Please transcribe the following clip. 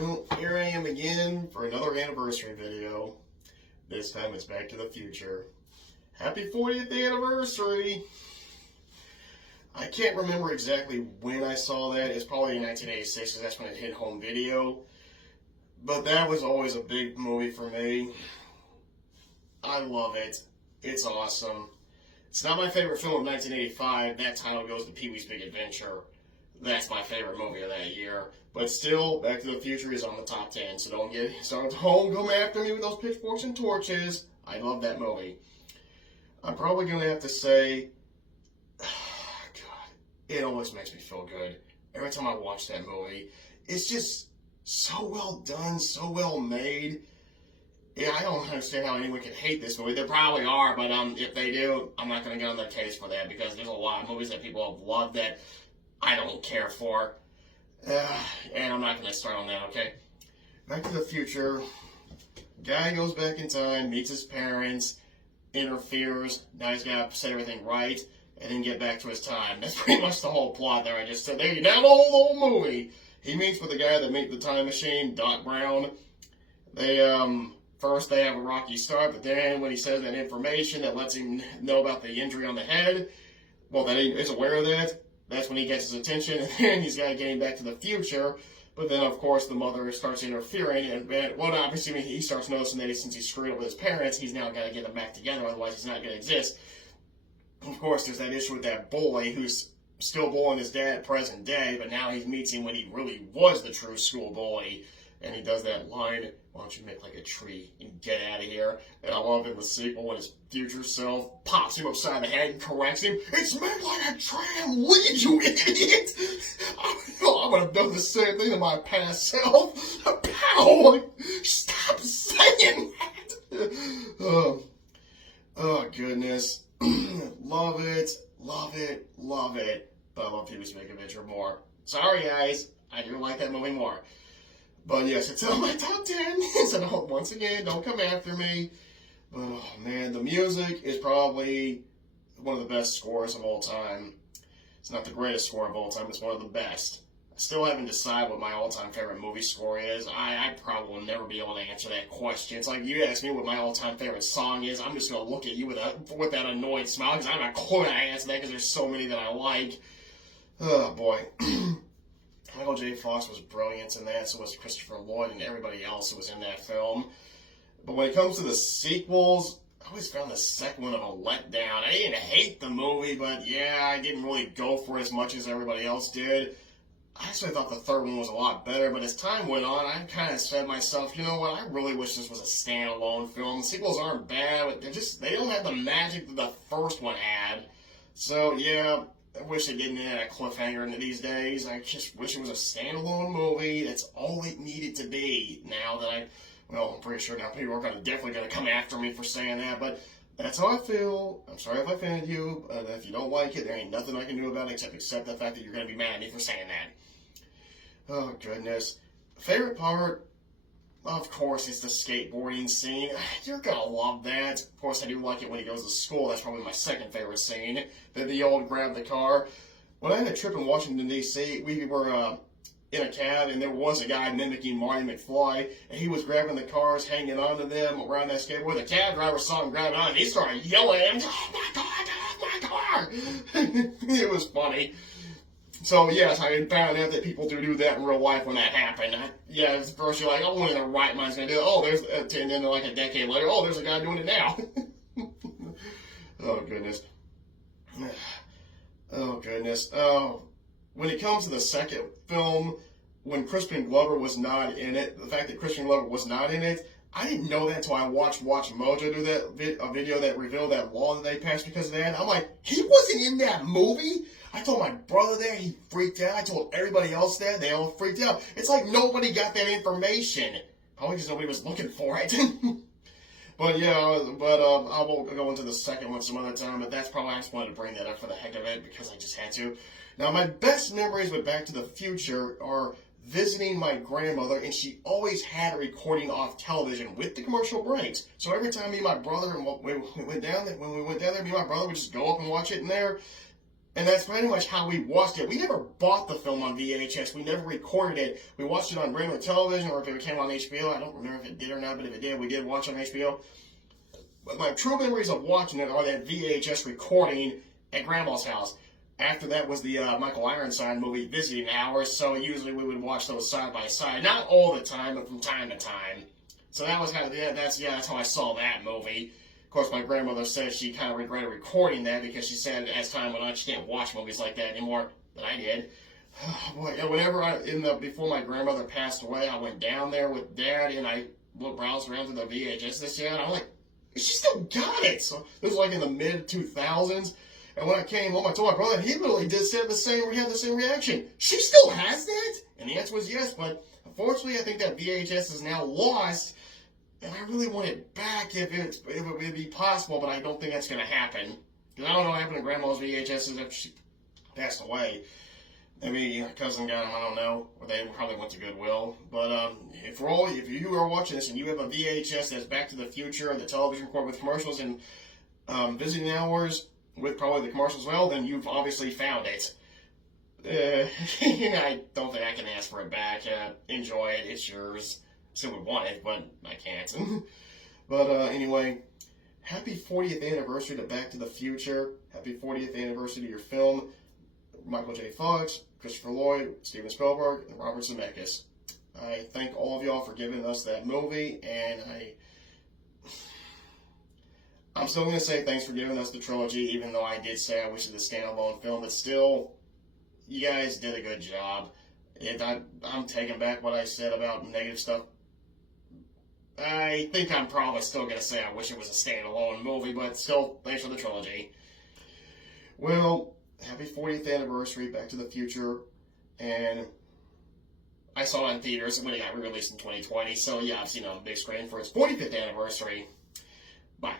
Well, here I am again for another anniversary video. This time it's Back to the Future. Happy 40th anniversary! I can't remember exactly when I saw that. It's probably in 1986 because that's when it hit home video. But that was always a big movie for me. I love it. It's awesome. It's not my favorite film of 1985. That title goes to Pee-wee's Big Adventure. That's my favorite movie of that year. But still, Back to the Future is on the top 10, so don't come after me with those pitchforks and torches. I love that movie. I'm probably going to have to say, God, it always makes me feel good. Every time I watch that movie, it's just so well done, so well made. Yeah, I don't understand how anyone can hate this movie. There probably are, but if they do, I'm not going to get on their case for that because there's a lot of movies that people have loved that I don't care for. And I'm not going to start on that, okay? Back to the Future. Guy goes back in time, meets his parents, interferes. Now he's got to set everything right, and then get back to his time. That's pretty much the whole plot there. I just said, there you go, the whole movie. He meets with the guy that made the time machine, Doc Brown. First they have a rocky start, but then when he says that information that lets him know about the injury on the head, well, that he is aware of that. That's when he gets his attention, and then he's got to get him back to the future. But then, of course, the mother starts interfering, and well, obviously, he starts noticing that since he screwed up with his parents, he's now got to get them back together, otherwise he's not going to exist. Of course, there's that issue with that boy who's still bullying his dad present day, but now he meets him when he really was the true school bully. And he does that line, why don't you make like a tree and get out of here? And I love in the sequel when his future self pops him upside the head and corrects him. It's made like a tram lead, you idiot! I'm gonna do the same thing to my past self. Pow! Like, stop saying that! Oh goodness. Love it, love it, love it. But I love Pee-wee's Big Adventure more. Sorry guys, I do like that movie more. But yes, it's on my top 10, so once again, don't come after me. But oh man, the music is probably one of the best scores of all time. It's not the greatest score of all time, it's one of the best. I still haven't decided what my all-time favorite movie score is. I probably will never be able to answer that question. It's like you ask me what my all-time favorite song is, I'm just going to look at you with that annoyed smile, because I don't have a clue how to answer that, because there's so many that I like. Oh boy. Michael J. Fox was brilliant in that, so was Christopher Lloyd and everybody else who was in that film. But when it comes to the sequels, I always found the second one of a letdown. I didn't hate the movie, but yeah, I didn't really go for it as much as everybody else did. I actually thought the third one was a lot better, but as time went on, I kind of said to myself, you know what, I really wish this was a standalone film. The sequels aren't bad, but they don't have the magic that the first one had. So yeah, I wish it didn't have a cliffhanger in these days. I just wish it was a standalone movie. That's all it needed to be. Now that I'm pretty sure now people are definitely going to come after me for saying that, but that's how I feel. I'm sorry if I offended you. If you don't like it, there ain't nothing I can do about it except accept the fact that you're going to be mad at me for saying that. Oh, goodness. Favorite part? Of course, it's the skateboarding scene. You're gonna love that. Of course, I do like it when he goes to school. That's probably my second favorite scene. Then the old grab the car. When I had a trip in Washington, D.C., we were in a cab, and there was a guy mimicking Marty McFly, and he was grabbing the cars, hanging onto them around that skateboard. The cab driver saw him grab on, and he started yelling at him, "Oh my God, get off my car!" It was funny. So, yes, I found out that people do that in real life when that happened. At first you're like, oh, only the right mind's going to do it. Oh, and then like a decade later, oh, there's a guy doing it now. Oh, goodness. Oh, goodness. Oh, when it comes to the second film, when Crispin Glover was not in it, the fact that Crispin Glover was not in it, I didn't know that until I watched Watch Mojo do a video that revealed that law that they passed because of that. I'm like, he wasn't in that movie? I told my brother that, he freaked out. I told everybody else that, they all freaked out. It's like nobody got that information. Probably because nobody was looking for it. But yeah, I will go into the second one some other time, but that's probably, I just wanted to bring that up for the heck of it because I just had to. Now, my best memories with Back to the Future are visiting my grandmother, and she always had a recording off television with the commercial breaks. So every time me and my brother, when we went down there, me and my brother would just go up and watch it in there. And that's pretty much how we watched it. We never bought the film on VHS. We never recorded it. We watched it on regular television, or if it came on HBO. I don't remember if it did or not, but if it did, we did watch it on HBO. But my true memories of watching it are that VHS recording at Grandma's house. After that was the Michael Ironside movie, Visiting Hours, so usually we would watch those side by side. Not all the time, but from time to time. So that was how, that's how I saw that movie. Of course, my grandmother said she kind of regretted recording that because she said as time went on, she didn't watch movies like that anymore than I did. Boy, before my grandmother passed away, I went down there with Dad and I browsed around through the VHS this year, and I'm like, she still got it. So this was like in the mid 2000s, and when I came home, I told my brother, he literally had the same reaction. She still has that? And the answer was yes, but unfortunately, I think that VHS is now lost. And I really want it back if it would be possible, but I don't think that's going to happen. Because I don't know what happened to Grandma's VHSs after she passed away. Maybe her cousin got them, I don't know. Or they probably went to Goodwill. But if you are watching this and you have a VHS that's Back to the Future, the television record with commercials and Visiting Hours with probably the commercials as well, then you've obviously found it. I don't think I can ask for it back. Enjoy it. It's yours. Still would want it, but I can't. But anyway, happy 40th anniversary to Back to the Future. Happy 40th anniversary to your film. Michael J. Fox, Christopher Lloyd, Steven Spielberg, and Robert Zemeckis. I thank all of y'all for giving us that movie, and I'm still going to say thanks for giving us the trilogy, even though I did say I wish it was a standalone film, but still, you guys did a good job. I'm taking back what I said about negative stuff. I think I'm probably still going to say I wish it was a standalone movie, but still, thanks for the trilogy. Well, happy 40th anniversary, Back to the Future, and I saw it in theaters when it got re-released in 2020, so yeah, I've seen it on the big screen for its 45th anniversary. Bye.